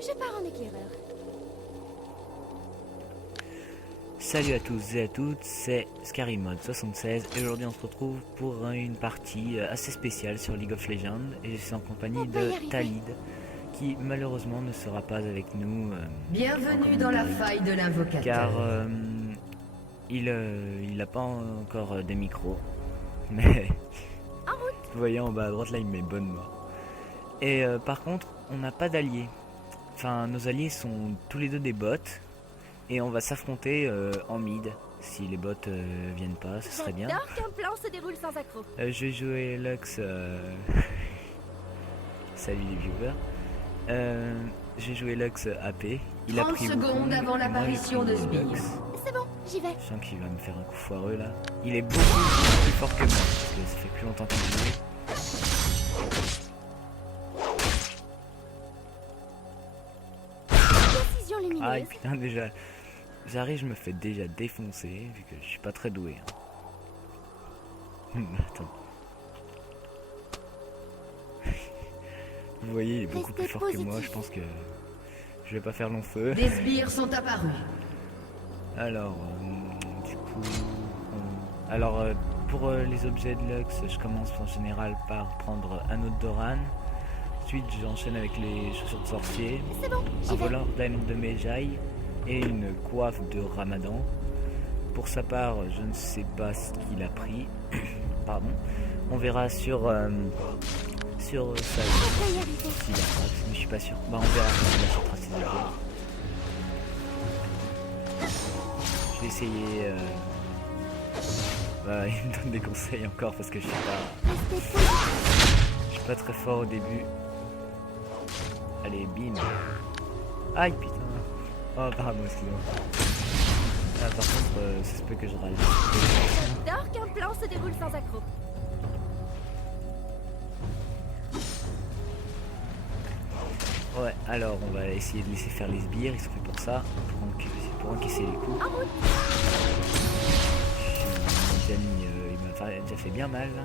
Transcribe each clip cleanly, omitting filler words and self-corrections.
Je pars en éclaireur. Salut à tous et à toutes, c'est ScaryMod76 et aujourd'hui on se retrouve pour une partie assez spéciale sur League of Legends et je suis en compagnie de Talid qui malheureusement ne sera pas avec nous. Bienvenue dans la faille de l'invocateur. Car il n'a pas encore des micros, mais vous voyez en bas à droite là il met bonne mort. Et par contre on n'a pas d'alliés, enfin nos alliés sont tous les deux des bots. Et on va s'affronter en mid. Si les bots viennent pas, ce serait bien. J'adore qu'un plan se déroule sans accroc. Je vais jouer Lux. Salut les viewers. Je vais jouer Lux AP. Il a 30 pris secondes avant l'apparition de Sbire. C'est bon, j'y vais. Je sens qu'il va me faire un coup foireux là. Il est beaucoup plus fort que moi. Parce que ça fait plus longtemps qu'il joue. Décision lumineuse. Ah putain déjà. J'arrive, je me fais déjà défoncer, vu que je suis pas très doué. Attends. Vous voyez, il est beaucoup plus fort que moi, je pense que je vais pas faire long feu. Des sbires sont apparus. Alors, du coup... pour les objets de Lux, je commence en général par prendre un autre Doran. Ensuite, j'enchaîne avec les chaussures de sorcier, C'est bon, un j'y vais. volant d'âme de Mejai et une coiffe de Ramadan. Pour sa part, je ne sais pas ce qu'il a pris. Pardon. On verra sur sa Je vais y arriver. s'il a pas, mais je suis pas sûr. Bah on verra quand il achètera ses objets. Je vais essayer. Bah, il me donne des conseils encore parce que je suis pas très fort au début. Allez, bim. Aïe putain. Oh pardon, excusez-moi. Ah, par contre, ça se peut que je râle. J'adore qu'un plan se déroule sans accroc. Ouais, alors on va essayer de laisser faire les sbires, ils sont faits pour ça, pour encaisser les coups. En route. Mon ami, il m'a déjà fait bien mal là.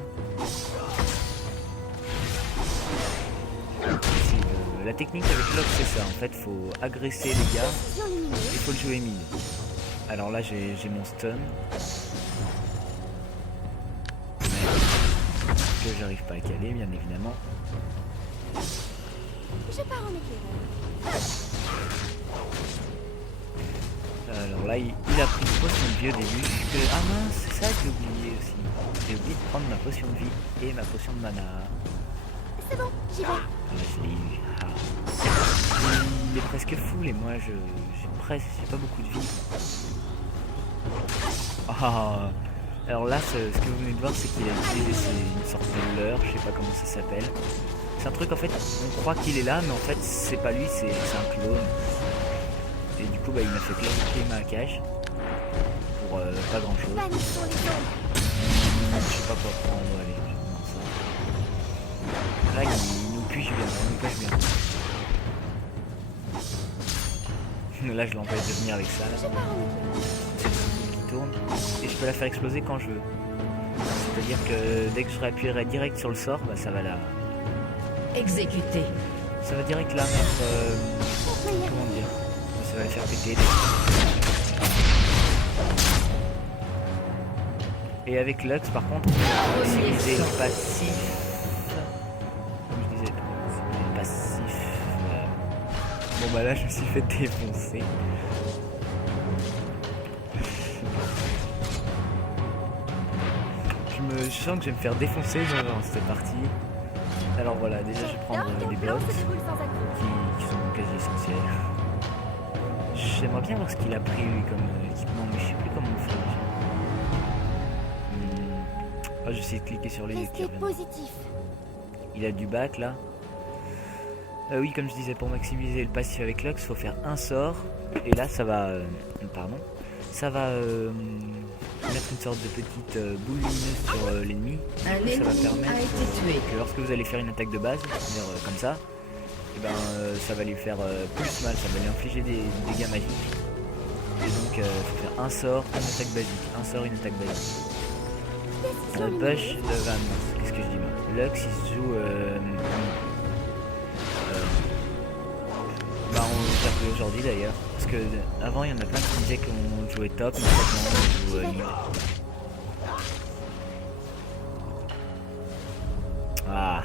La technique avec Lux c'est ça, en fait faut agresser les gars Décision et lumineuse. il faut le jouer mid. Alors là j'ai mon stun. Que j'arrive pas à caler bien évidemment. Je pars en éclaireur. Alors là il a pris une potion de vie au début. Ah mince, c'est ça que j'ai oublié aussi. J'ai oublié de prendre ma potion de vie et ma potion de mana. C'est bon, j'y vais. Ah, je l'ai eu. Ah. Il est presque full et moi j'ai pas beaucoup de vie. Ah. Alors là ce que vous venez de voir c'est qu'il a utilisé une sorte de leurre, je sais pas comment ça s'appelle. C'est un truc en fait, on croit qu'il est là mais en fait c'est pas lui, c'est un clone. Et du coup bah il m'a fait claquer ma cage pour pas grand chose. Bannissons les ombres. Je sais pas quoi prendre, allez, je vais prendre ça. Là il nous puge bien, il nous puge bien. Là je l'empêche de venir avec ça. Je pars en éclaireur. C'est le truc qui tourne et je peux la faire exploser quand je veux. C'est-à-dire que dès que je réappuierai direct sur le sort, bah ça va la... Exécuté. Ça va direct la mettre... Je vais y comment arriver. dire, ça va la faire péter. Et avec Lux par contre, on va utiliser le passif. Comme je disais, le passif. Bon bah là je me suis fait défoncer. Je sens que je vais me faire défoncer dans cette partie. Alors voilà, déjà je vais prendre J'adore les qu'un plan blocs se déroule sans accroc. qui sont quasi essentiels. J'aimerais bien voir ce qu'il a pris lui comme équipement, mais je sais plus comment on fait déjà. Oh, je vais essayer de cliquer sur les qui Restez reviennent. positif. Il a du bac là. Oui, comme je disais, pour maximiser le passif avec Lux, il faut faire un sort. Et là, ça va... pardon. Ça va mettre une sorte de petite boule lumineuse sur l'ennemi. Un Du coup, ça va ennemi permettre a été tué. que lorsque vous allez faire une attaque de base, c'est-à-dire comme ça, et ben, ça va lui faire plus mal, ça va lui infliger des dégâts magiques. Et donc, il faut faire un sort, une attaque basique. Un sort, une attaque basique. Décision Push lumineuse. de Van. Qu'est-ce que je dis moi? Lux il se joue Bah on l'a fait aujourd'hui d'ailleurs. Parce que avant il y en a plein qui disaient qu'on jouait top, mais en fait non, on joue mid. Ah.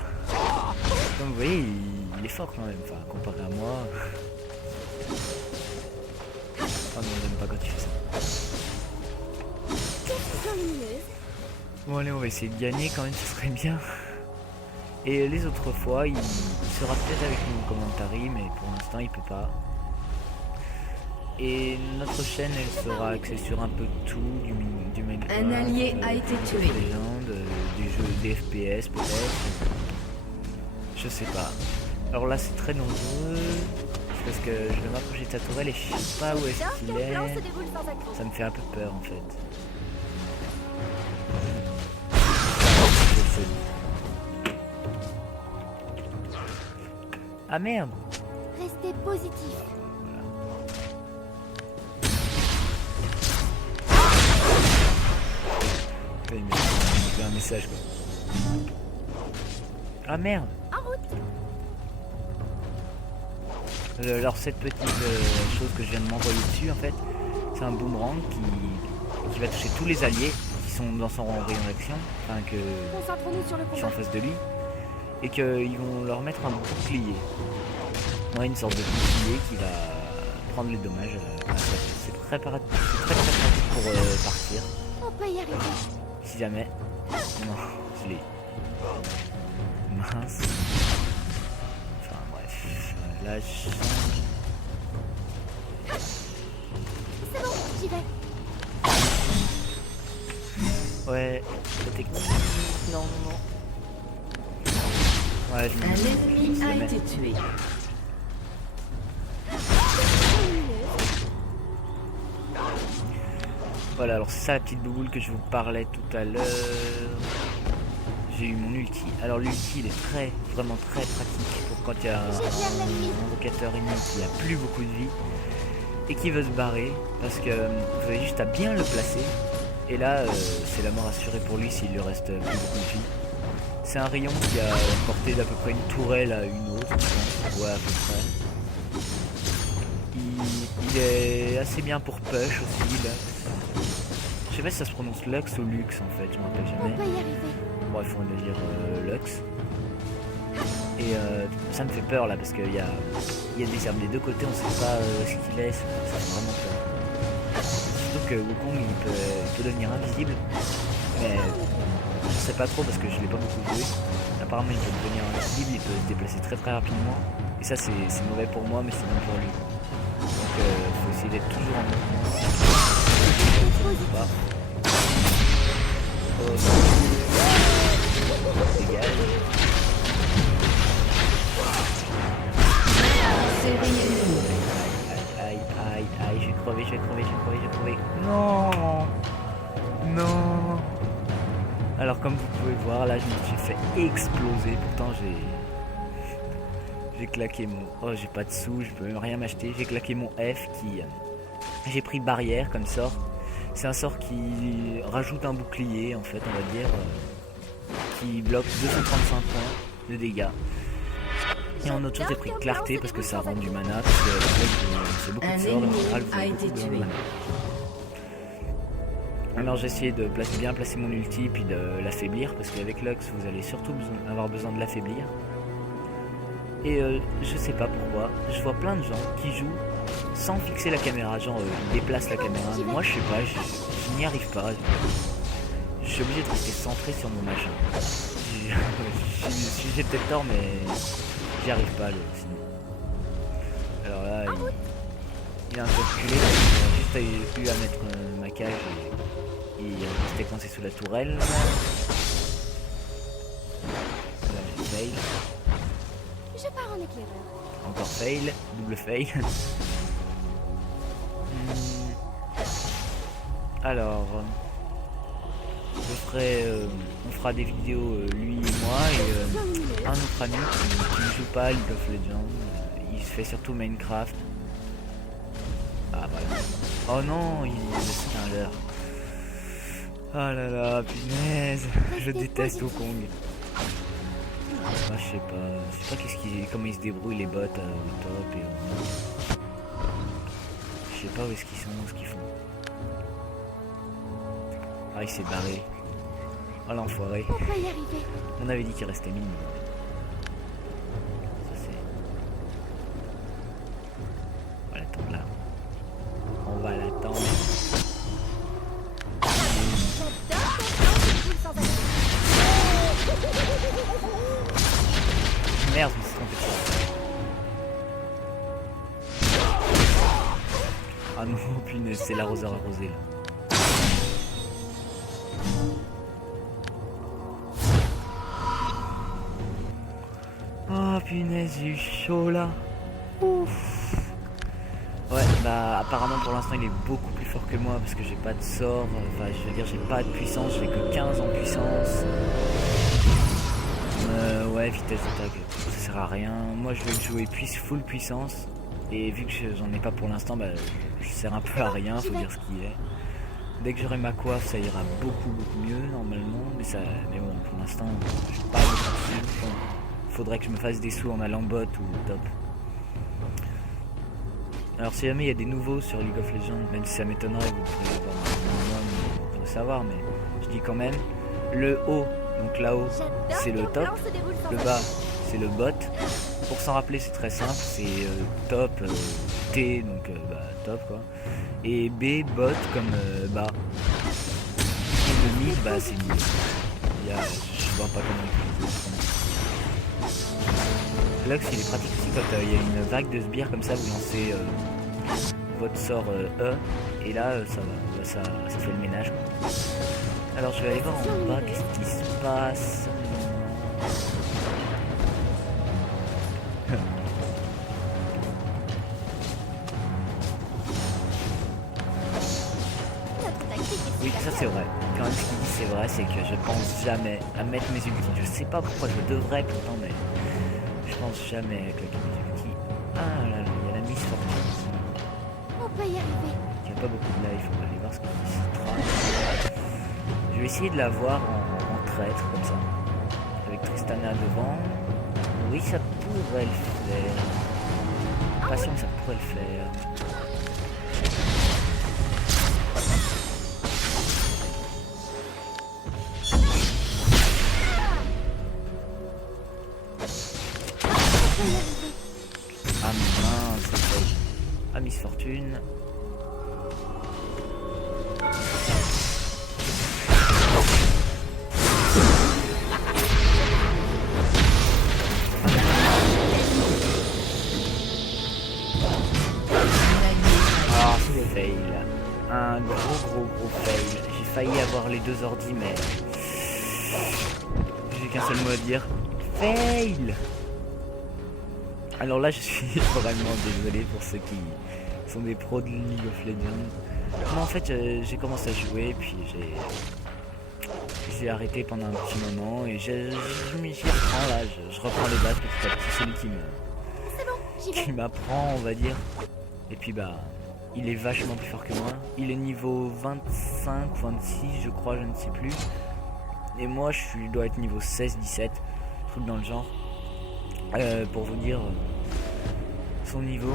Comme vous voyez, il est fort quand même, enfin comparé à moi. Oh non, j'aime pas quand tu fais ça. Décision lumineuse. Bon allez, on va essayer de gagner quand même, ce serait bien. Et les autres fois, il sera peut-être avec nous en commentary, mais pour l'instant il peut pas. Et notre chaîne, elle sera axée sur un peu tout, du Minecraft, Un allié a été tué. des légendes, des jeux, des FPS peut-être. Je sais pas. Alors là c'est très dangereux, parce que je vais m'approcher de sa tourelle et je sais pas où est-ce J'adore qu'il qu'un plan est. se déroule sans accroc. Ça me fait un peu peur en fait. Ah merde! Restez positif. Il m'a fait un message quoi. Ah merde! En route. Alors cette petite chose que je viens de m'envoyer dessus en fait, c'est un boomerang qui va toucher tous les alliés qui sont dans son rayon d'action, enfin Concentrons-nous sur le qui sont en combat. face de lui, et qu'ils vont leur mettre un bouclier. Ouais, une sorte de bouclier qui va prendre les dommages à la place. C'est très pratique pour partir, On peut y arriver. si jamais. Non, je l'ai. Mince. Enfin bref, là je... C'est bon, j'y vais. Ouais, la technique. Non, non, non. Ouais, je Un me ennemi si a jamais. été tué. Décision lumineuse. Voilà, alors c'est ça la petite bouboule que je vous parlais tout à l'heure. J'ai eu mon ulti. Alors l'ulti il est vraiment très pratique pour quand il y a un invocateur ennemi qui a plus beaucoup de vie et qui veut se barrer, parce que vous avez juste à bien le placer et là c'est la mort assurée pour lui s'il lui reste plus beaucoup de vie. C'est un rayon qui a une portée d'à peu près une tourelle à une autre, je pense. Ouais, à peu près. Il est assez bien pour push aussi, Lux. Je sais pas si ça se prononce Lux ou Lux en fait, je m'en rappelle On jamais. peut y arriver. Bon, il faut le dire Lux. Et ça me fait peur là parce qu'il y a des herbes des deux côtés, on sait pas ce qu'il est, ça fait vraiment peur. Surtout que Wukong il peut devenir invisible, mais je sais pas trop parce que je l'ai pas beaucoup joué. Apparemment il peut devenir invisible, il peut se déplacer très très rapidement. Et ça c'est mauvais pour moi mais c'est bon pour lui. Donc faut essayer d'être toujours en mouvement. Pas. Dégage. Série ennemie. Aïe, je vais crever. Non. Alors comme vous pouvez voir, là je me suis fait exploser. Pourtant j'ai claqué mon... Oh, j'ai pas de sous, je peux même rien m'acheter. J'ai claqué mon F qui... J'ai pris barrière comme sort. C'est un sort qui rajoute un bouclier en fait, on va dire. Qui bloque 235 points de dégâts. Et en autre chose, j'ai pris clarté parce que ça rend du mana. Parce que c'est beaucoup de sorts et en général, vous avez beaucoup de mana. Alors j'ai essayé de bien placer mon ulti puis de l'affaiblir parce qu'avec Lux vous allez surtout avoir besoin de l'affaiblir. Et je sais pas pourquoi, je vois plein de gens qui jouent sans fixer la caméra, genre ils déplacent la caméra, mais moi je sais pas, je n'y arrive pas. Je suis obligé de rester centré sur mon machin. J'ai peut-être tort mais j'y arrive pas sinon. Alors là il a un peu reculé, donc j'ai juste eu à mettre ma cage et il restait coincé sous la tourelle. Là j'ai fail. Je pars en éclaireur. Encore fail, double fail. Alors, on fera des vidéos lui et moi et un autre ami qui ne joue pas à League of Legends. Il fait surtout Minecraft. Ah voilà. Oh non, il est un leurre. Oh là là, punaise, je déteste Wukong. Moi je sais pas comment ils se débrouillent les bots au top et au... Je sais pas où est-ce qu'ils sont, ce qu'ils font. Ah il s'est barré. Oh l'enfoiré. On peut y arriver. On avait dit qu'il restait 1000. Ça c'est... On va l'attendre là. On va l'attendre. J'adore ton plan de boule sans attaque. Merde, je me suis trompé de chose. Ah non, punaise, c'est l'arroseur arrosé là. Oh punaise, j'ai eu chaud là. Ouf. Ouais, bah apparemment pour l'instant il est beaucoup plus fort que moi parce que j'ai pas de sort. Enfin, je veux dire, j'ai pas de puissance, j'ai que 15 en puissance. Ouais, vitesse d'attaque, ça sert à rien. Moi je vais le jouer full puissance. Et vu que j'en ai pas pour l'instant, bah je sers un peu à rien, faut dire ce qui est. Dès que j'aurai ma coiffe, ça ira beaucoup mieux normalement. Mais bon, pour l'instant, j'ai pas de soucis. Bon, faudrait que je me fasse des sous en allant bot ou top. Alors si jamais il y a des nouveaux sur League of Legends, même si ça m'étonnerait, vous pourrez avoir un pour le savoir, mais je dis quand même, le haut, donc là-haut, c'est le top, le bas, c'est le bot. Pour s'en rappeler, c'est très simple, c'est top, T, donc top quoi, et B, bot comme bas. Et le mid, bah c'est mid. Je vois pas comment utiliser. Lux il est pratique aussi quand il y a une vague de sbires comme ça, vous lancez votre sort E et là ça fait le ménage quoi. Alors je vais aller voir en bas qu'est-ce qui se passe. Oui, ça c'est vrai. Quand même ce qu'il dit c'est vrai, c'est que je pense jamais à mettre mes ultis. Je sais pas pourquoi je devrais pourtant, mais je pense jamais à claquer mes ultis. Ah là là, il y a la Miss Fortune. On peut y arriver. Il n'y a pas beaucoup de life, on va aller voir ce qu'il dit. Je vais essayer de la voir en traître comme ça. Avec Tristana devant. Oui, ça pourrait le faire. Pas sûr que ça pourrait le faire. Ah mince, ah Miss Fortune. Ah fail. Un gros fail. J'ai failli avoir les deux ordi mais j'ai qu'un seul mot à dire. Fail. Alors là je suis vraiment désolé pour ceux qui sont des pros de League of Legends. Moi en fait j'ai commencé à jouer puis j'ai arrêté pendant un petit moment et j'y reprends là, je reprends les bases petit à petit, celui qui m'apprend on va dire. Et puis bah il est vachement plus fort que moi. Il est niveau 25, 26 je crois, je ne sais plus. Et moi je dois être niveau 16, 17, truc dans le genre. Pour vous dire son niveau.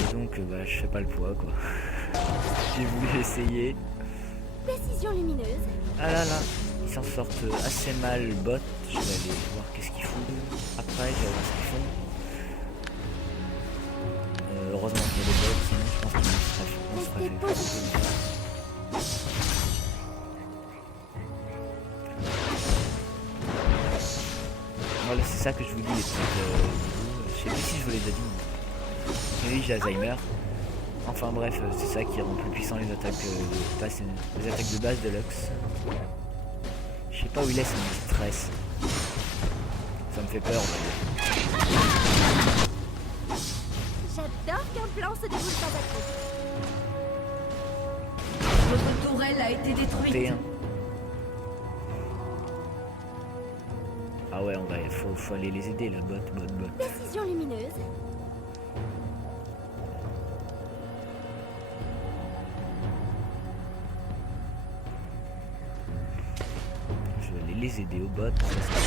Et donc bah je fais pas le poids quoi. J'ai voulu essayer. Décision lumineuse. Ah là là, ils s'en sortent assez mal bot. Je vais aller voir qu'est-ce qu'ils font. Après je vais voir ce qu'ils font. Heureusement qu'il y a des bots, sinon je pense qu'on se ferait fait. Voilà, c'est ça que je vous dis les trucs. Je sais plus si je vous l'ai déjà dit. Mais oui, j'ai Alzheimer. Enfin bref, c'est ça qui rend plus puissant les attaques de base de Lux. Je sais pas où il est, ça me stresse. Ça me fait peur. J'adore qu'un plan se déroule sans attaque. Votre tourelle a été détruite. T1. Ah ouais, faut aller les aider là, bot. Décision lumineuse. Je vais aller les aider au bot. Ça sera...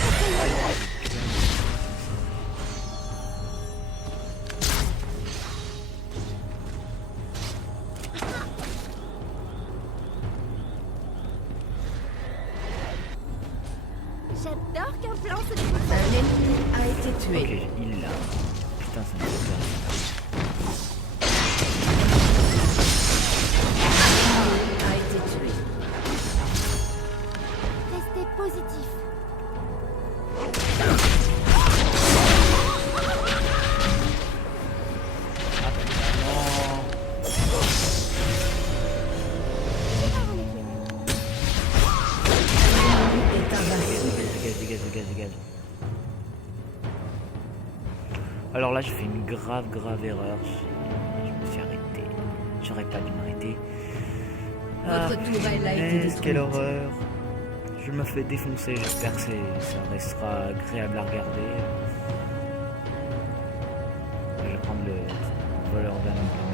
fois j'ai fait une grave erreur. Je me suis arrêté. J'aurais pas dû m'arrêter. Votre tourelle a été détruite. Quelle horreur. Je me fais défoncer, j'espère que ça restera agréable à regarder. Je vais prendre le voleur d'âme.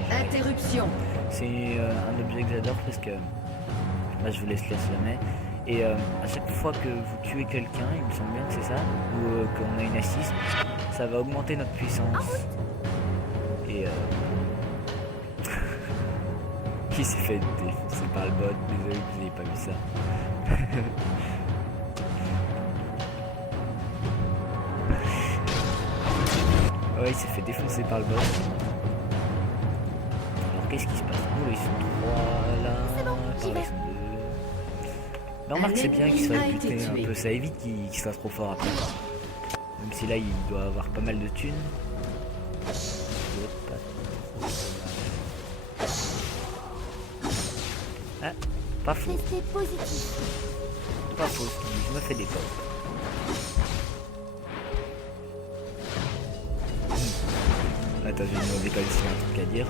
Interruption. C'est un objet que j'adore parce que là je vous laisse jamais. Et à chaque fois que vous tuez quelqu'un, il me semble bien que c'est ça, ou qu'on a une assist, ça va augmenter notre puissance. Et qui s'est fait défoncer par le bot, désolé que vous n'ayez pas vu ça. Ouais, il s'est fait défoncer par le bot. Alors qu'est-ce qui se passe? Oh, ils sont 3 là, par là, ils sont 2. Mais remarque, c'est bien qu'il soit buté un peu, ça évite qu'il soit trop fort après. Même si là il doit avoir pas mal de thunes. Ah, pas faux. Restez positif. Pas faux, je me fais des pop. Attends, je vais demander pas s'il y a un truc à dire.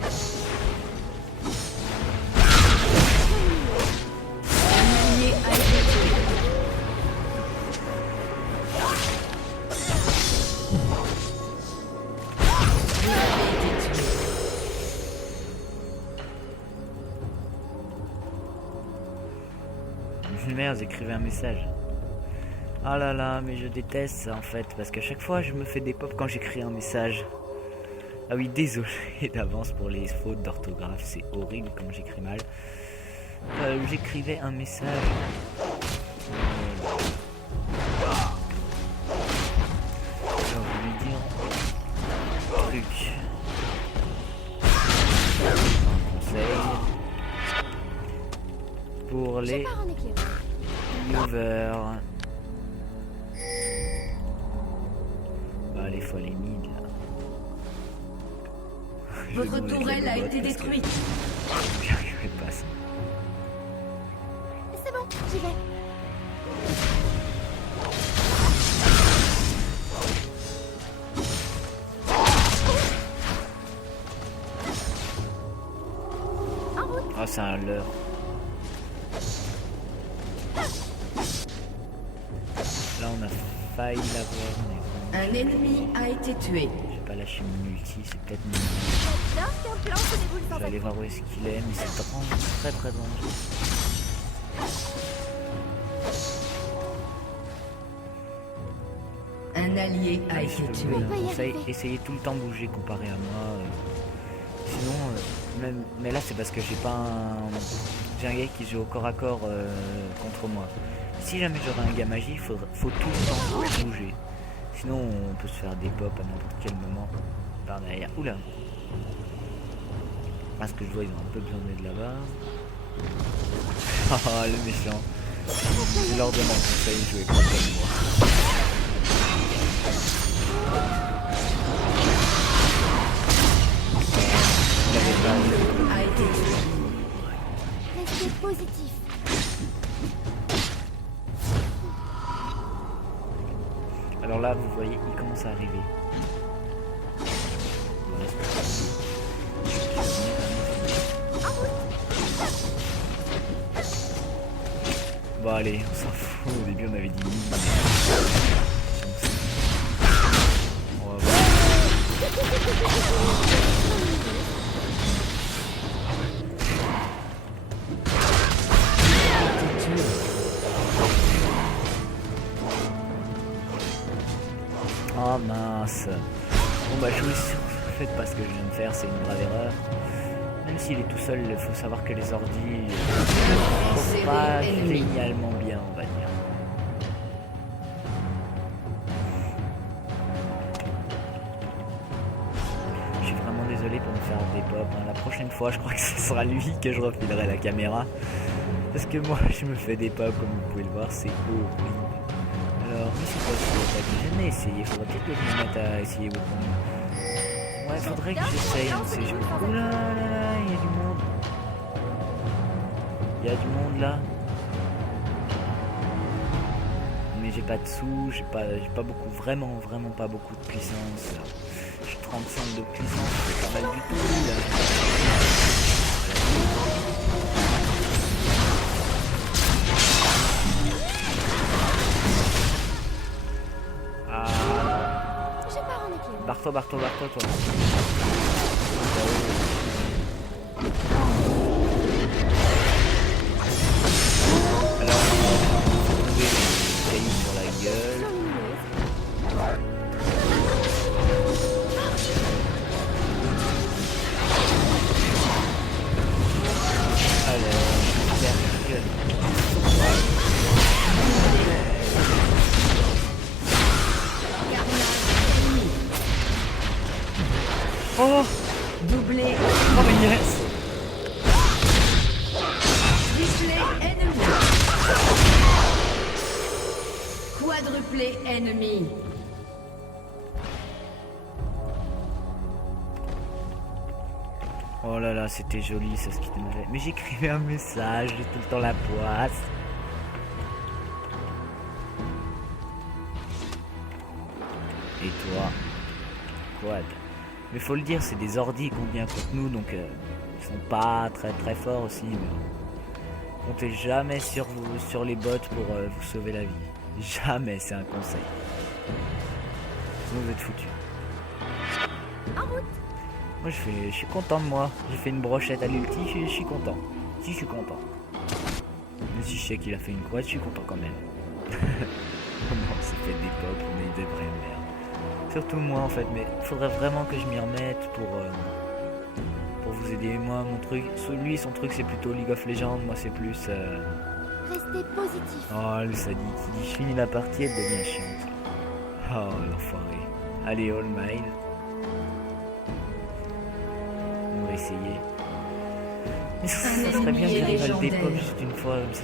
Allié a été tué. Vous avez été tué. Merde, j'écrivais un message. Ah là là, mais je déteste ça en fait, parce qu'à chaque fois je me fais des pop quand j'écris un message. Ah oui, désolé d'avance pour les fautes d'orthographe, c'est horrible quand j'écris mal. J'écrivais un message. J'ai voulu dire un truc. Un conseil pour Je les pars en éclaireur. viewers. Bah, les fois les mid là. Votre tourelle a été détruite. J'y arriverai pas ça. C'est bon, j'y vais. En route. Ah, c'est un leurre. Là, on a failli l'avoir, mais bon. Un ennemi a été tué. J'ai pas lâché mon multi, c'est peut-être mon. J'adore qu'un plan se déroule Je sans vais aller attente. voir où est-ce qu'il est, mais c'est très dangereux. Un allié a Je été peux tué. vous On va y conseiller, arriver. essayez tout le temps de bouger comparé à moi. Sinon, même, mais là c'est parce que j'ai pas un. J'ai un gars qui joue au corps à corps contre moi. Si jamais j'aurais un gars magie, il faut tout le temps bouger. Sinon on peut se faire des pop à n'importe quel moment par derrière. Oula. Parce que je vois ils ont un peu besoin d'aide là-bas. Ah le méchant. Je leur demande conseil de jouer contre moi. A été tué. Restez positif. Alors là, vous voyez, il commence à arriver. Voilà, bon allez, on s'en fout. Au début, on avait dit mille. On va voir. Oh mince. Bon bah je suis sûr, faites pas ce que je viens de faire, c'est une grave erreur. Même s'il est tout seul, il faut savoir que les ordis sont pas ennemi. génialement bien, on va dire. Je suis vraiment désolé pour me faire des pop. Hein. La prochaine fois, je crois que ce sera lui que je refilerai la caméra. Parce que moi, je me fais des pop, comme vous pouvez le voir, c'est horrible. Alors, mais c'est quoi ce que j'ai jamais essayé? Faudrait peut-être que je me mette à essayer autrement. Ouais, faudrait que j'essaye un de ces jeux. Oula là là, il y a du monde. Il y a du monde là. Mais j'ai pas de sous, j'ai pas beaucoup, vraiment pas beaucoup de puissance. Je suis 35 de puissance, c'est pas mal du tout. Là. J'ai pas en équilibre. Barre-toi, toi. Alors, on va trouver des cailloux sur la gueule. Alors, oh! Doublé. Oh mais yes! Triplé ennemi. Quadruplé ennemi. Oh là là, c'était joli ça ce qu'il m'a fait. Mais j'écrivais un message, j'ai tout le temps la poisse. Et toi? Quad. Mais faut le dire, c'est des ordis qu'on vient contre nous, donc ils sont pas très forts aussi. Mais comptez jamais sur les bots pour vous sauver la vie. Jamais, c'est un conseil. Sinon vous êtes foutus. En route. Moi je suis content de moi. J'ai fait une brochette à l'ulti, je suis content. Si je suis content. Même si je sais qu'il a fait une quad, je suis content quand même. Non, c'est fait des pop, on est des vraies merdes. Surtout moi en fait, mais faudrait vraiment que je m'y remette pour vous aider. Moi mon truc, lui son truc c'est plutôt League of Legends, moi c'est plus Restez positif. oh le sadique, il dit je finis la partie, elle devient chiante. Oh l'enfoiré. Allez all mine. On va essayer. Mais ça serait bien que j'arrive à le dépop juste une fois, comme ça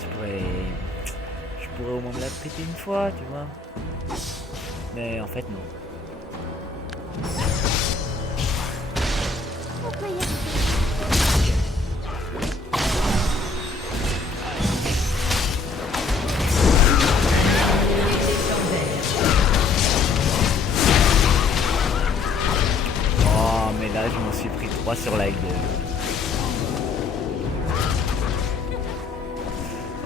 je pourrais au moins me la péter une fois, tu vois. Mais en fait non. On peut y arriver. Oh mais là je m'en suis pris 3 sur la gueule.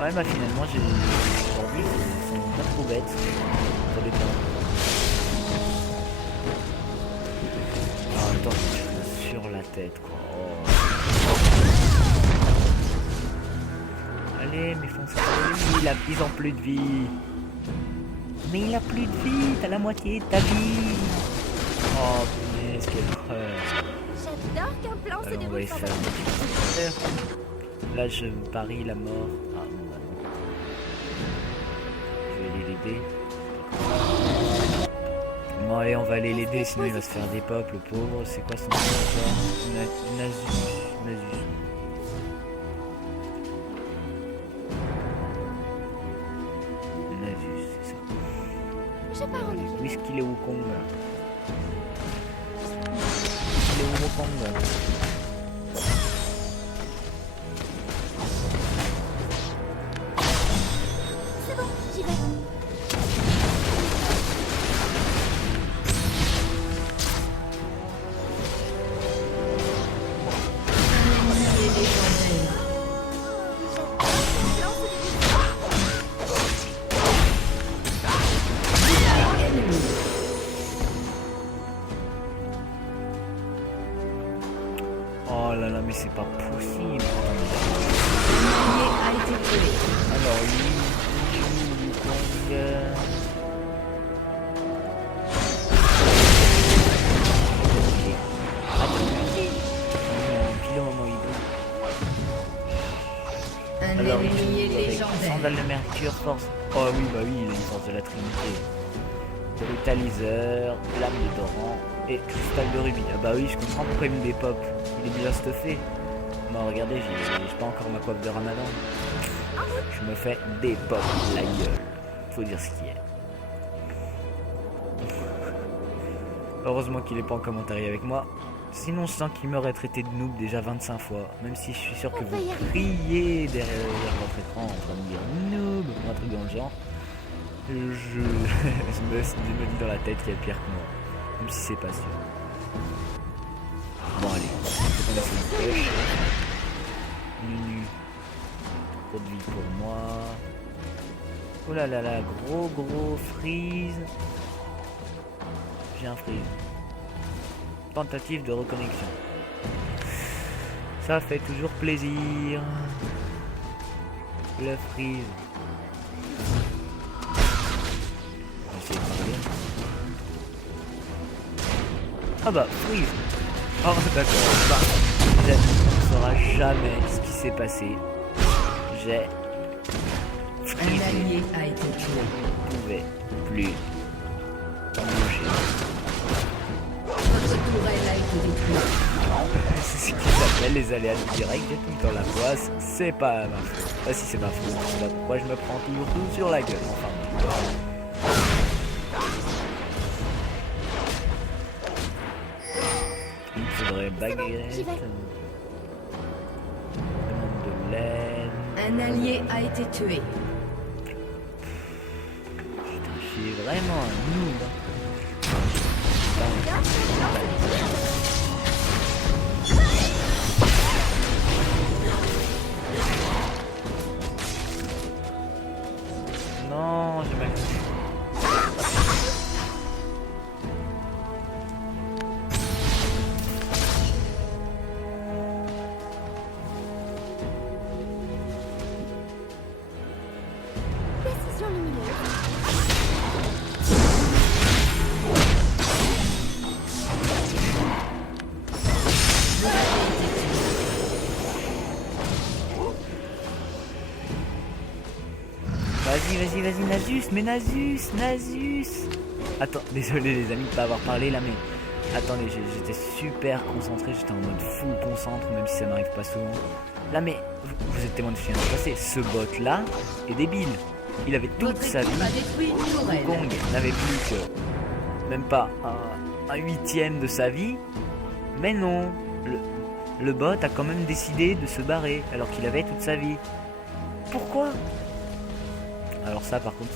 Ouais bah finalement j'ai aujourd'hui ils sont pas trop bêtes. Ça dépend. En même temps je suis sur la tête quoi. Oh. Allez mais fonce. Ils ont plus de vie. Mais il a plus de vie, t'as la moitié de ta vie. Oh punaise, quelle horreur. J'adore qu'un plan se Alors on va déroule y sans faire. Là je parie la mort. Ah bon bah non. Je vais aller l'aider. Bon allez on va aller l'aider sinon il va se faire des pop le pauvre. C'est quoi son nom encore? Nasus. Nasus, c'est ça. J'ai pas en équilibre. Où est-ce qu'il est Wukong? Il est où Wukong? C'est bon, j'y vais. Oh là là, mais c'est pas possible. L'allié a été tué. Alors lui, Wukong. Ok. Attends, pile au moment où il bouge. Un Alors il ennemi joue avec légendaire. Sandale de Mercure, force. Oh oui, bah oui, il a une force de la Trinité. Brutaliseur, lame de Doran et cristal de rubis. Ah bah oui, je comprends pourquoi il me dépop. Il est déjà stuffé. Non, regardez, j'ai pas encore ma coiffe de ramadan. Je me fais dépop la gueule. Faut dire ce qu'il y a. Heureusement qu'il est pas en commentaire avec moi. Sinon, je sens qu'il m'aurait traité de noob déjà 25 fois. Même si je suis sûr que vous criez derrière votre écran en train de dire noob ou un truc dans le genre. Je me dis dans la tête qu'il y a pire que moi. Même si c'est pas sûr. Bon allez, faut qu'on essaie une pêche. Nunu. Trop de vie pour moi. Oh là là là, gros freeze. J'ai un freeze. Tentative de reconnexion. Ça fait toujours plaisir. Le freeze. J'essaie de parler. Ah bah, freeze. Oh d'accord. Bah, on ne saura jamais ce qui s'est passé. J'ai Un frisé. allié a été tué. Je ne pouvais plus bouger. Votre tourelle a été détruite. C'est ce qu'ils appellent les aléas du direct. J'ai tout le temps la poisse. C'est pas ma faute. Ah si, c'est ma faute. Je sais pas pourquoi je me prends toujours tout sur la gueule. Enfin, il me faudrait baguette. Demande de l'aide. Un allié a été tué. Putain, je suis vraiment un noob. J'adore qu'un plan se déroule sans attendre. Non, j'ai mal fait. Décision lumineuse. Vas-y, Nasus, mais Nasus. Attends, désolé les amis de pas avoir parlé là, mais attendez, j'étais super concentré, j'étais en mode full concentre, même si ça m'arrive pas souvent. Là, mais vous êtes témoin de ce qui vient de se passer, ce bot là est débile. Il avait toute Votre sa vie. équipe a détruit une tourelle. Kong n'avait plus que même pas un huitième de sa vie, mais non, le bot a quand même décidé de se barrer alors qu'il avait toute sa vie. Pourquoi? Alors ça par contre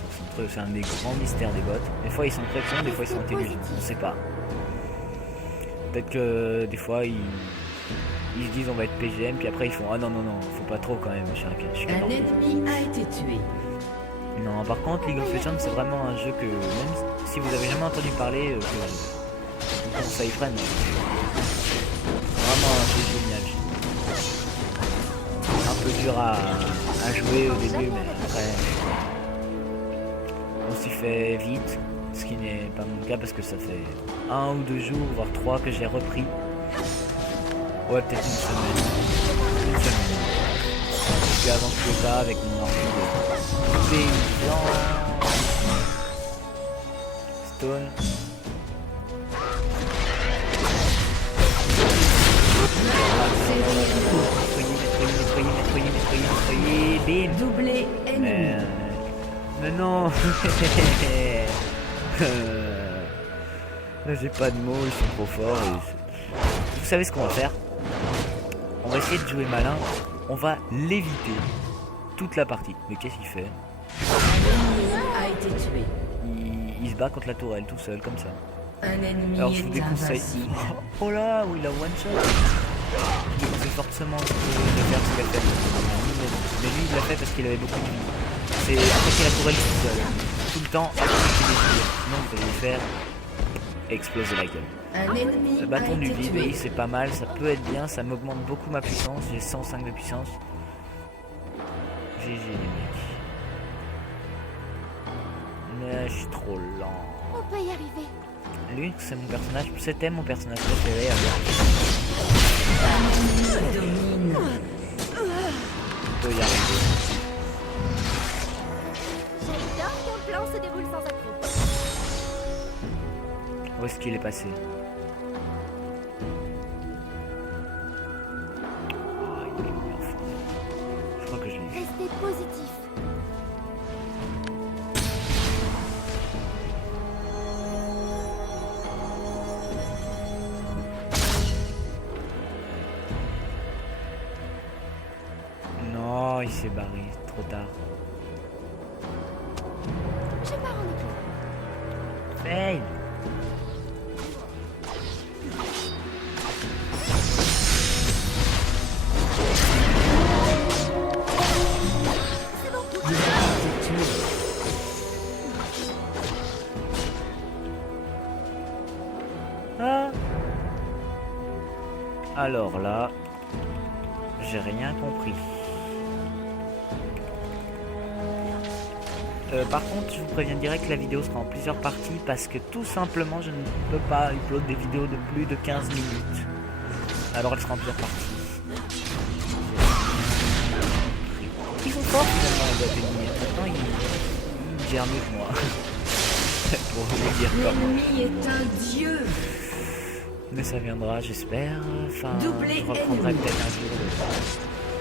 c'est un des grands mystères des bots. Des fois ils sont très cons, des fois ils sont intelligents, on sait pas. Peut-être que des fois ils se disent on va être PGM, puis après ils font ah non, faut pas trop quand même, je suis Un ennemi a été tué. Non, par contre, League of Legends, c'est vraiment un jeu que, même si vous avez jamais entendu parler, je vous conseille vraiment. C'est vraiment un jeu génial. Un peu dur à jouer au début, mais après, on s'y fait vite, ce qui n'est pas mon cas parce que ça fait 1 ou 2 jours, voire 3 que j'ai repris. Ouais, peut-être une semaine. Parce qu'avant je pouvais pas avec mon ordi de paysan. Stone. Nettoyer, bim. Doublé ennemi. Mais non. J'ai pas de mots, ils sont trop forts. Vous savez ce qu'on va faire? On va essayer de jouer malin. On va l'éviter toute la partie. Mais qu'est-ce qu'il fait? Un ennemi a été tué. Il se bat contre la tourelle tout seul comme ça. Un ennemi Alors je vous est déconseille. invincible. Oh là, oui, il a one shot. Je vous déconseille fortement de faire ce qu'il a fait. Mais lui il l'a fait parce qu'il avait beaucoup de vie. C'est attaquer la tourelle tout seul. Tout le temps, appliquer des tirs. Sinon vous allez les faire exploser la gueule. Un ennemi Le bâton a du été vide, tué. oui, c'est pas mal, ça peut être bien, ça m'augmente beaucoup ma puissance, j'ai 105 de puissance. GG les mecs. Mais je suis trop lent. On peut y arriver. Lui, c'est mon personnage, c'était mon personnage préféré avant. Un ennemi domine. On peut y arriver. J'adore qu'un plan se déroule sans accroc. Où est-ce qu'il est passé? Oh, il est mis en forme. Je crois que je l'ai vu. Restez positif. Non, il s'est barré, trop tard. Je pars en éclat. Fail! Alors là, j'ai rien compris. Par contre, je vous préviens direct que la vidéo sera en plusieurs parties parce que tout simplement, je ne peux pas upload des vidéos de plus de 15 minutes. Alors elle sera en plusieurs parties. Ils sont forts finalement les boîtes ennemies. Maintenant ils gèrent mieux que moi. Pour vous dire comment. L'ennemi est un dieu. Mais ça viendra, j'espère. Enfin, Doublé je reprendrai ennemi. peut-être un jour.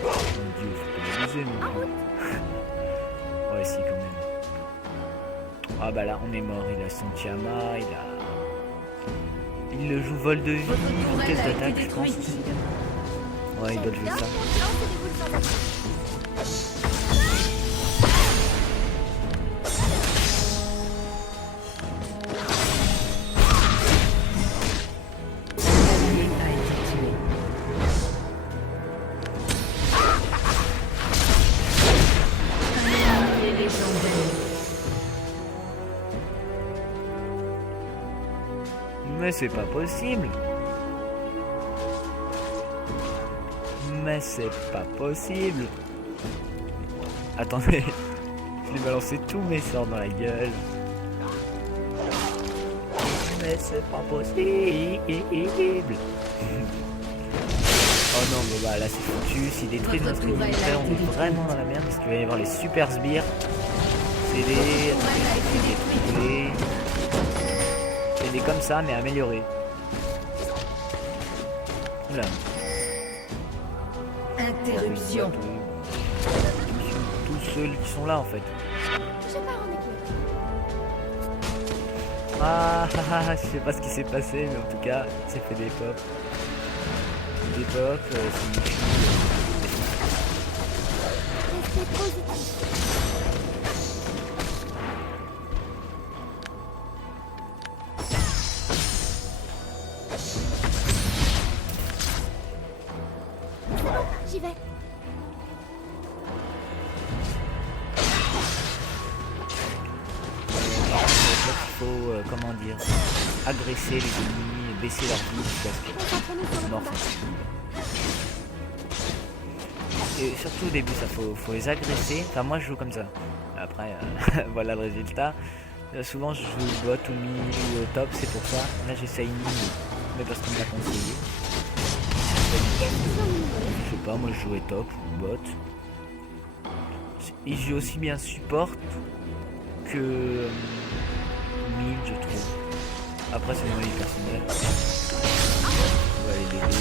Mon Dieu, faut pas abuser, mais... Ouais, si, quand même. Ah bah là, on est mort. Il a son Tiama, il le joue vol de vie, Votre tourelle vitesse a été d'attaque, je pense. détruite. Ouais, il doit jouer ça. J'adore quand tu lances des boules sans attaque. L'ennemi a été tué. Un ennemi est légendaire. Mais c'est pas possible. Mais c'est pas possible. Attendez, je lui ai balancé tous mes sorts dans la gueule. Mais c'est pas possible. Oh non, mais bah là c'est foutu. S'il détruit notre univers, on est vraiment dans la merde parce qu'il va y avoir les super sbires. C'est des comme ça mais améliorés. Oula. Interruption. Tous ceux qui sont là en fait. Je pars en équipe. Je sais pas ce qui s'est passé, mais en tout cas, il s'est fait des pop. Des pop, c'est une fille. Restez positif. C'est bon, j'y vais. Il faut, comment dire, agresser les ennemis et baisser leur vie jusqu'à ce Concentrez-nous sur qu'ils le meurent. combat. Et surtout au début, ça faut les agresser. Enfin, moi je joue comme ça. Après, voilà le résultat. Souvent je joue bot ou mi ou top, c'est pour ça. Là j'essaye mi, mais parce qu'on me l'a conseillé. Je sais pas, moi je jouais top ou bot. Il joue aussi bien support que mid, je trouve. Après c'est mon avis personnel. On va aller l'aider.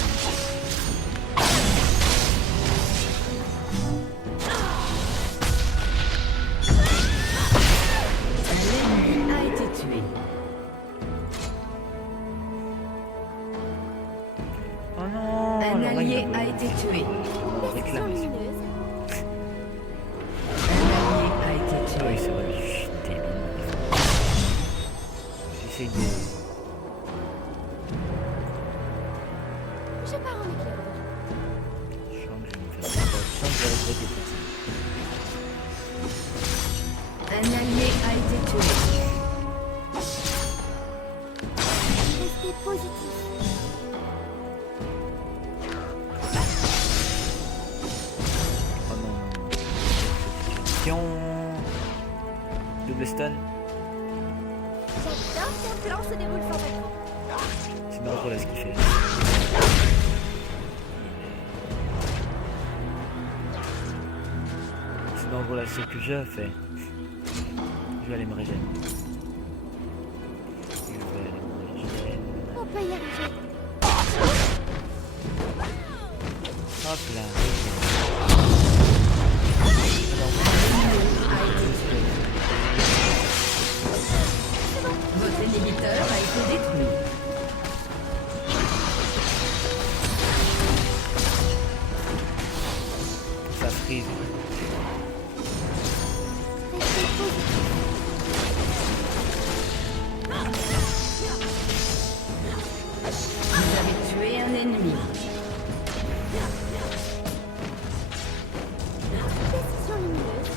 L'ennemi a été tué. Oh non, Un alors là, allié il va a été tué. Précision réclamer. lumineuse. Un allié a été Ah tué. oui, c'est vrai, je suis débile. J'essaye de... Je pars en équipe. Je sens que je vais me faire des potes, je sens que je vais regretter pour ça. Un allié a été tué. Restez positif. Oh non, non, non. Question... Double stun. J'adore quand le plan se déroule sans attaque. C'est dangereux là ce qu'il fait. C'est dangereux là ce que je fais. Je vais aller me régénérer. Je vais aller me régénérer. On peut y arriver. Hop là. Votre inhibiteur a été détruit. Ça frise. Restez positif. Vous avez tué un ennemi. Précision lumineuse.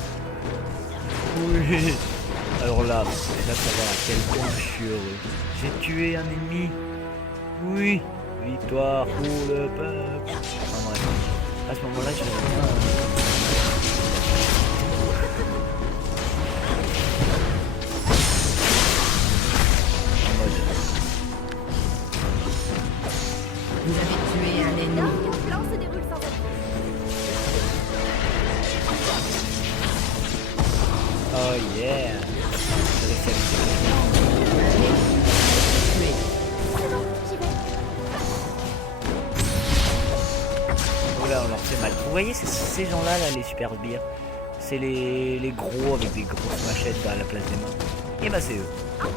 Oui. Alors là savoir à quel point je suis heureux. J'ai tué un ennemi. Oui. Victoire pour le peuple. Enfin bref. À ce moment-là, je vais bien... en mode... Vous avez tué un ennemi. J'adore qu'un plan se déroule sans accroc. Oh yeah. J'ai réussi à le faire. Un ennemi a été tué. C'est bon, j'y vais. Oh là, on leur fait mal. Vous voyez ces gens-là, là, les super sbires, c'est les gros avec des grosses machettes à la place des mains. Et bah c'est eux. Voilà,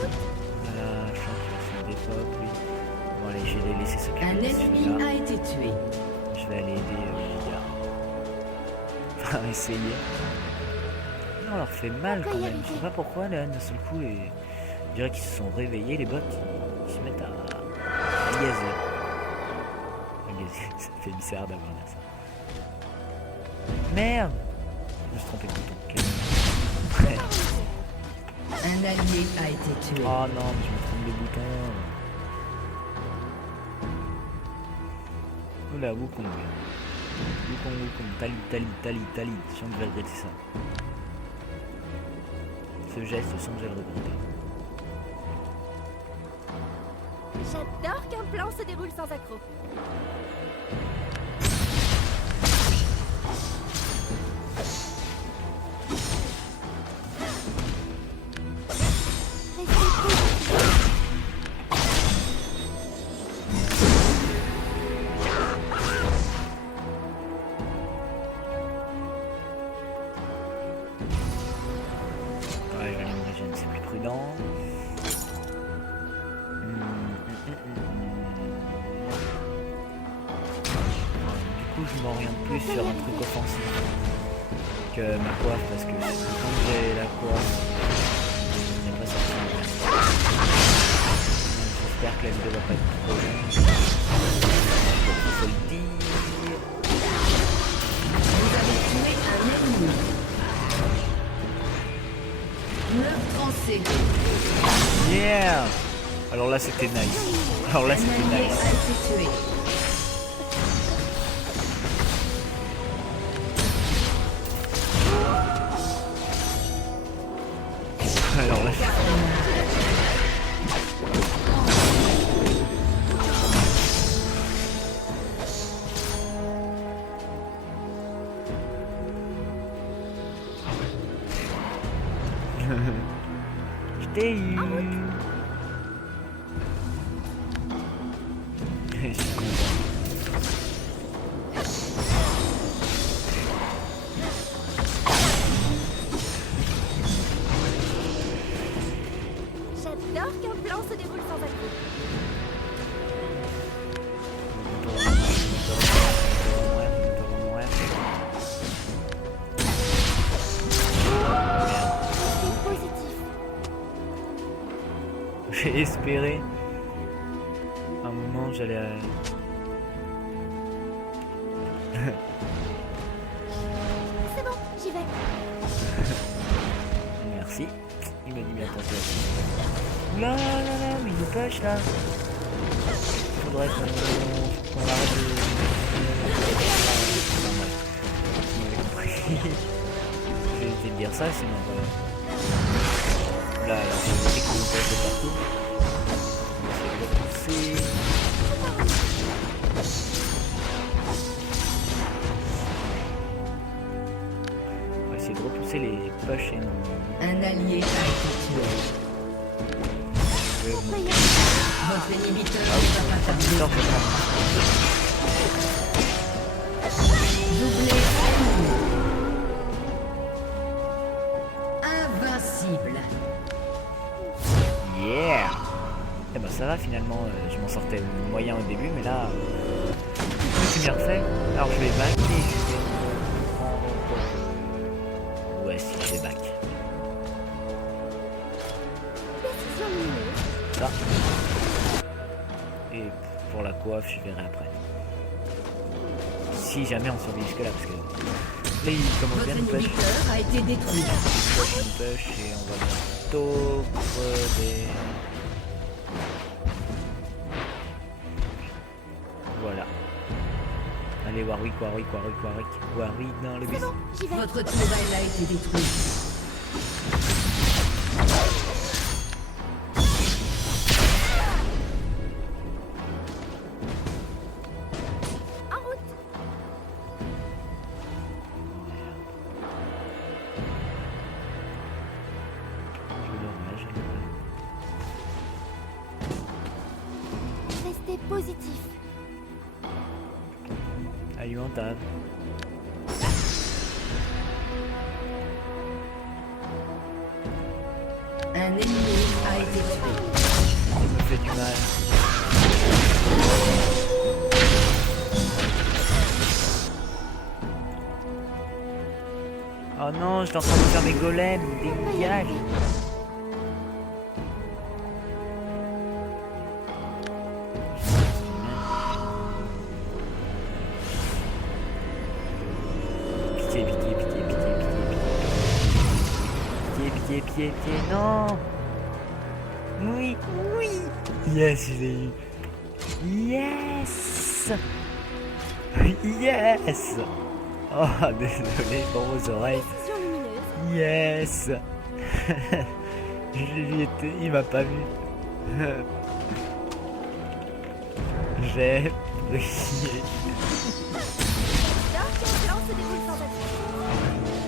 je pense qu'ils sont des potes, oui. Bon allez, je vais les laisser s'occuper Un de ennemi celui-là. a été tué. Je vais aller aider les gars. Enfin, essayer. Non, on leur fait mal quand même. Je sais pas pourquoi là, d'un seul coup, je dirais qu'ils se sont réveillés, les bots. Ils se mettent à gazer. Ça fait bizarre d'avoir dit ça. Merde! Je me suis trompé de bouton. Ouais. Un allié a été tué. Oh non, mais je me trompe de bouton. Oula, Wukong. Wukong. Tali. Je sens que je vais regretter ça. Ce geste, je sens que je vais le regretter. J'adore qu'un plan se déroule sans accroc. Ouais, je vais aller me régénérer, c'est plus prudent. Du coup, je m'oriente plus sur un truc offensif que ma coiffe parce que quand j'ai la coiffe, je n'ai pas sorti. J'espère que la vidéo va pas être trop longue. Faut le dire. Vous avez tué un ennemi. Meurtre en série. Yeah! Alors là c'était nice. Alors là Un c'était allié nice. a été tué. Alors là je t'ai eu. Je suis content. J'adore qu'un plan se déroule sans accroc. C'est positif. J'ai espéré un moment j'allais C'est bon, j'y vais. merci. Il m'a dit bien attention. Là, mais il nous pêche là. Faudrait qu'on arrête de... Enfin, bref. Vous m'avez compris. Je vais éviter de dire ça sinon... Là, alors, je vais qu'il nous pêche de partout. On va essayer de le pousser. On va essayer de repousser les push et non... Un allié a été tué. Votre inhibiteur n'est pas Victor, rétabli. je prends. Doublé ennemi. Invincible. Yeah! Eh ben ça va finalement, je m'en sortais moyen au début, mais là, c'est bien fait. Alors je vais back et je vais prendre... Ouais, si je vais back. Décision lumineuse. Ça. Et pour la coiffe, je verrai après. Si jamais on survit jusque là, parce que là il commence bien Votre à nous push. inhibiteur a été détruit. Il nous push et on va bientôt crever. Allez, Warwick dans le C'est bus. bon, j'y vais. Votre tourelle a été détruite. En route. Dommage. Restez positif. Alimentable. Un ennemi a été tué. Ça me fait du mal. Oh non, j'étais en train de faire mes golems, dégage. Pitié, pitié, non. Oui. Yes, je l'ai eu. Yes. Oh, désolé pour vos oreilles. Précision lumineuse. Yes. Il m'a pas vu. J'ai brillé. J'adore qu'un plan se déroule sans attente.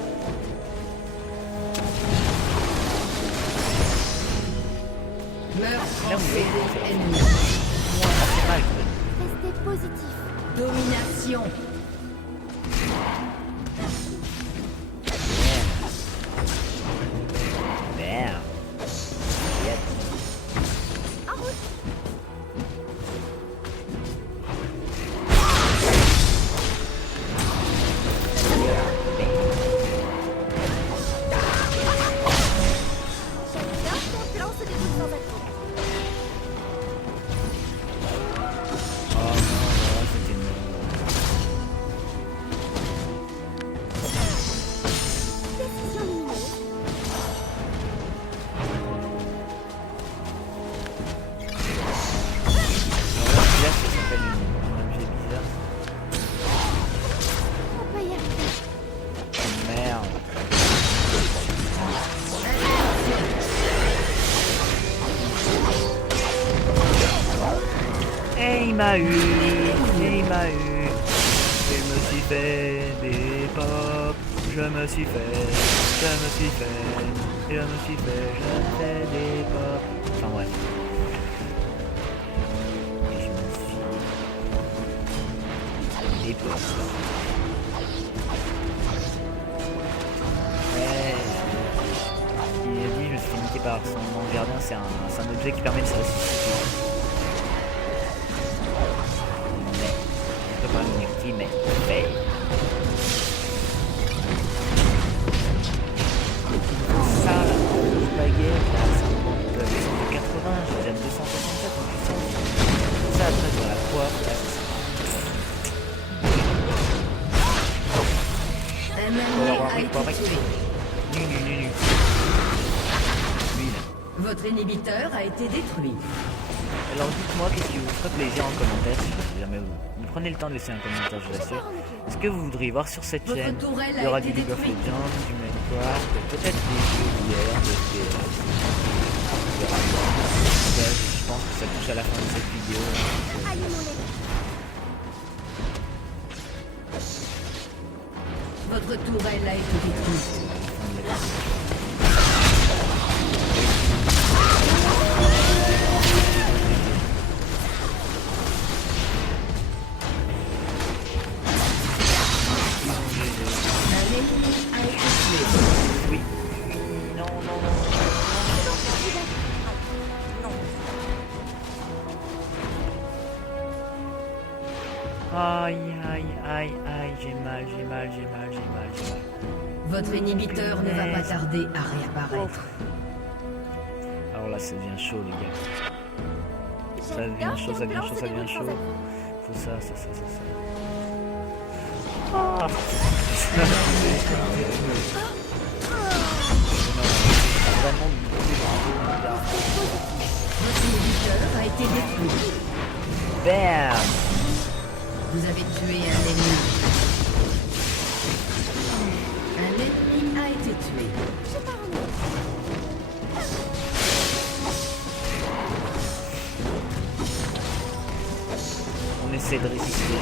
Meurtre Là, vous cédé faites- ennemi. C'est mal quand même. Restez positif. Domination. Merde. Yep. En route. J'adore qu'un plan se déroule sans attente. Oh non, c'était nul. Précision lumineuse. Alors là, ça s'appelle un objet bizarre. On peut y arriver. Merde. Et il m'a eu. Je me suis fait des pop. Je me suis fait des pop. Enfin bref. Et je me suis des pop. Ouais, il a dit, je me suis fait niquer par son ange gardien, c'est un objet qui permet de se ressusciter. Mais, je peux pas me niquer, mais fait. Ça, là, c'est pas guère, là, c'est un bon de 280, j'ai déjà 267 en puissance. Ça, après, sur la poire, là, Un ennemi a été tué. Nu. Lui, là. Votre inhibiteur a été détruit. Alors dites-moi qu'est-ce qui vous ferait plaisir en commentaire si jamais vous prenez le temps de laisser un commentaire, je vous assure. Est-ce que vous voudriez voir sur cette Votre chaîne tourelle il y aura a du été League of détruite. Legends, du Minecraft, peut-être des jeux d'hier, de CS. On verra bien. En tout cas, je pense que ça touche à la fin de cette vidéo. Donc, Allez, mon lait. Votre tourelle a été détruite. fin de la vidéo. Un ennemi a été tué. Oui. Non. Aïe, j'ai mal. Votre inhibiteur ne va pas tarder à réapparaître. Alors là, ça devient chaud, les gars. Ça devient J'adore chaud, qu'un ça devient plan chaud, se ça devient déroule sans chaud. attente. Faut ça. Vraiment Votre inhibiteur a été détruit. Bam. Vous avez tué un ennemi. a été tué. Je pars en avant. On essaie de résister.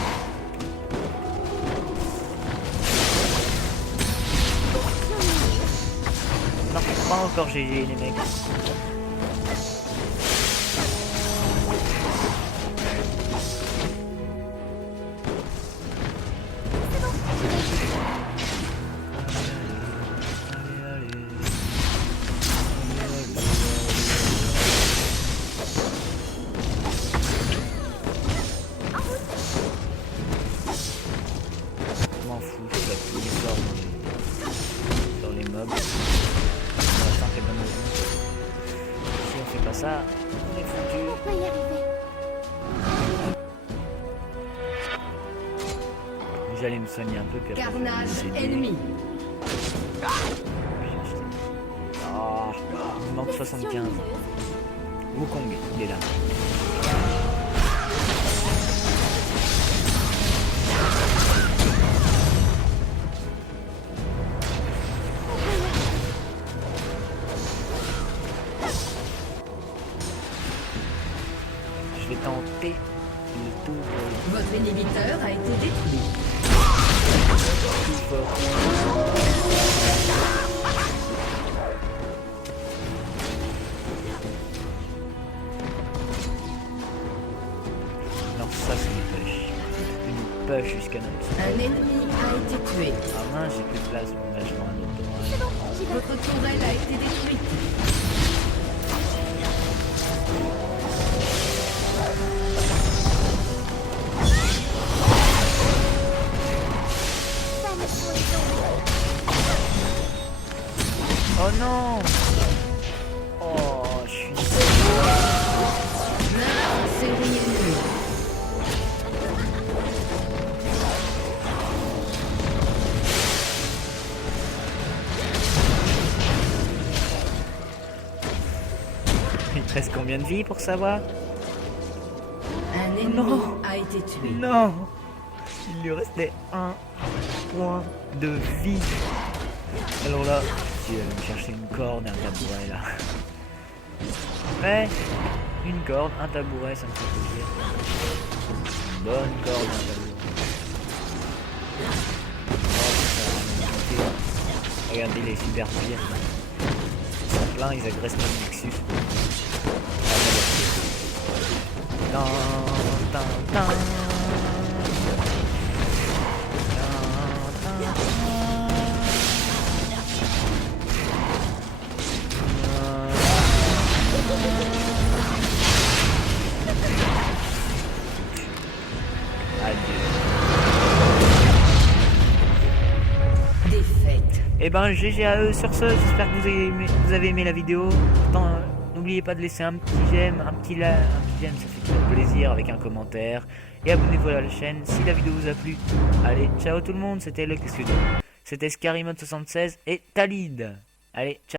Non, pas encore GG les mecs. Je m'en fous, je fais tous les sorts dans les mobs. On va faire les bonnes raisons. Si on fait pas ça, on est foutu. On peut y arriver. J'allais me soigner un peu puis après, Carnage je vais essayer de- ennemi. Ah, il me manque 75. Wukong, il est là. Je vais tenter le tour Votre inhibiteur a été détruit. plus fort. Alors ça c'est une push. Une push jusqu'à notre. Un ennemi a été tué. Ah mince, j'ai plus de place. Bon, là je prends un autre orage. Votre tourelle a été détruite. Ça me souhaite. Oh non. Oh, je suis... Série ennemie. Il te reste combien de vie pour savoir? Un ennemi Non. a été tué. Non. Il lui restait un point de vie. Alors là, si elle va me chercher une corde et un tabouret là. Ouais, une corde, un tabouret, ça me fait plaisir. Une bonne corde, un tabouret. Oh, ça va me monter. Regardez les super pires. Ils sont pleins, ils agressent notre Nexus. Tan, tan, tan. Défaite. Et ben GG à eux sur ce, j'espère que vous avez aimé la vidéo. Pourtant, n'oubliez pas de laisser un petit j'aime, un petit j'aime, ça fait toujours plaisir, avec un commentaire. Et abonnez-vous à la chaîne si la vidéo vous a plu. Allez, ciao tout le monde, c'était le C'était Scarymode76 et Talid. Allez, ciao.